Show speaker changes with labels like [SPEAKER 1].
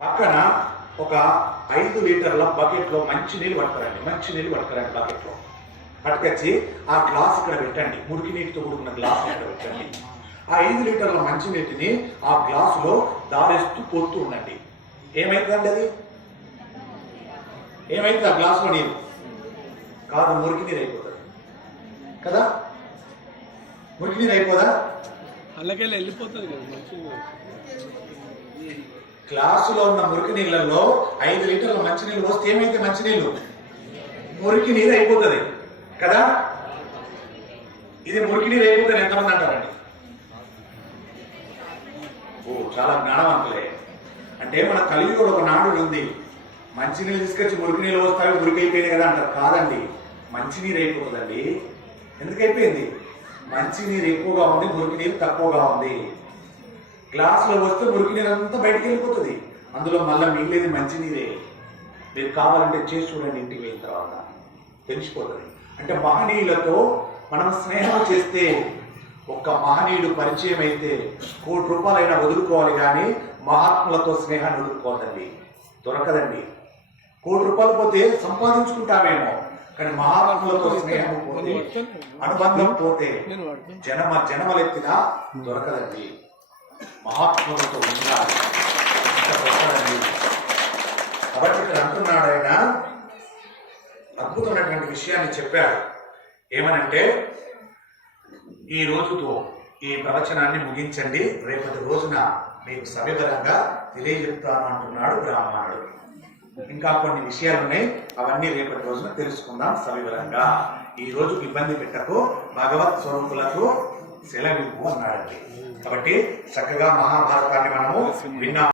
[SPEAKER 1] పక్కన ఒక ఐదు లీటర్ల బకెట్లో మంచి నీళ్ళు పట్టుకురండి మంచి నీళ్ళు పట్టుకురండి బకెట్లో. పట్టుకొచ్చి ఆ గ్లాస్ ఇక్కడ పెట్టండి మురికి నీటితో కూడుకున్న గ్లాస్ ఇక్కడ పెట్టండి. ఆ ఐదు లీటర్ల మంచి నీటిని ఆ గ్లాసులో దారేస్తూ పోతూ ఉండండి. ఏమైతుందండి అది? ఏమైతుంది ఆ గ్లాసులో నీరు? కాదు మురికి నీరు అయిపోతుంది. కదా? మురికి నీరు అయిపోదా?
[SPEAKER 2] అలాగే వెళ్ళిపోతుంది కదా
[SPEAKER 1] గ్లాసులో ఉన్న మురికి నీళ్ళల్లో ఐదు లీటర్ల మంచినీళ్ళు పోస్తే ఏమైతే మంచినీళ్ళు? మురికి నీరు అయిపోతుంది. కదా? ఇది మురికి నీరు అయిపోతుంది ఎంతమంది అంటారండి? ఓ చాలా జ్ఞానవంతులే. అంటే మన కలియుగంలో ఒక నాడు ఉంది. మంచినీళ్ళు తీసుకొచ్చి మురికి నీళ్ళు వస్తాయి మురికి అయిపోయినాయి కదా అంటారు. కాదండి. మంచినీరు అయిపోతుందండి. ఎందుకు అయిపోయింది? మంచినీరు ఎక్కువగా ఉంది మురికి నీరు తక్కువగా ఉంది. గ్లాసులో వస్తే మురికి నీరు అంతా బయటికి వెళ్ళిపోతుంది. అందులో మళ్ళీ మిగిలేది మంచినీరే. మీరు కావాలంటే చేసి చూడండి ఇంటికి వెళ్ళిన తర్వాత. తెలిసిపోతుంది. అంటే మహనీయులతో మనం స్నేహం చేస్తే ఒక్క మహనీయుడు పరిచయం అయితే కోటి రూపాయలైనా వదులుకోవాలి కానీ మహాత్ములతో స్నేహాన్ని వదులుకోవద్దండి దొరకదండి. కోటి రూపాయలు పోతే సంపాదించుకుంటామేమో కానీ మహాత్ములతో స్నేహం పోతే అనుబంధం పోతే జనమ జనమలెత్తినా దొరకదండి. మహాత్ములతో ఉండాలి కాబట్టి ఇక్కడ అంటున్నాడు ఆయన అద్భుతమైనటువంటి విషయాన్ని చెప్పాడు. ఏమనంటే ఈ రోజుతో ఈ ప్రవచనాన్ని ముగించండి. రేపటి రోజున మీకు సవివరంగా తెలియజెప్తాను అంటున్నాడు బ్రాహ్మణుడు. ఇంకా కొన్ని విషయాలు ఉన్నాయి అవన్నీ రేపటి రోజున తెలుసుకుందాం సవివరంగా. ఈ రోజు ఇబ్బంది పెట్టకు. భగవత్ స్వరూపులకు సెలవివ్వు అన్నాడండి కాబట్టి చక్కగా మహాభారతాన్ని మనము విన్నాం.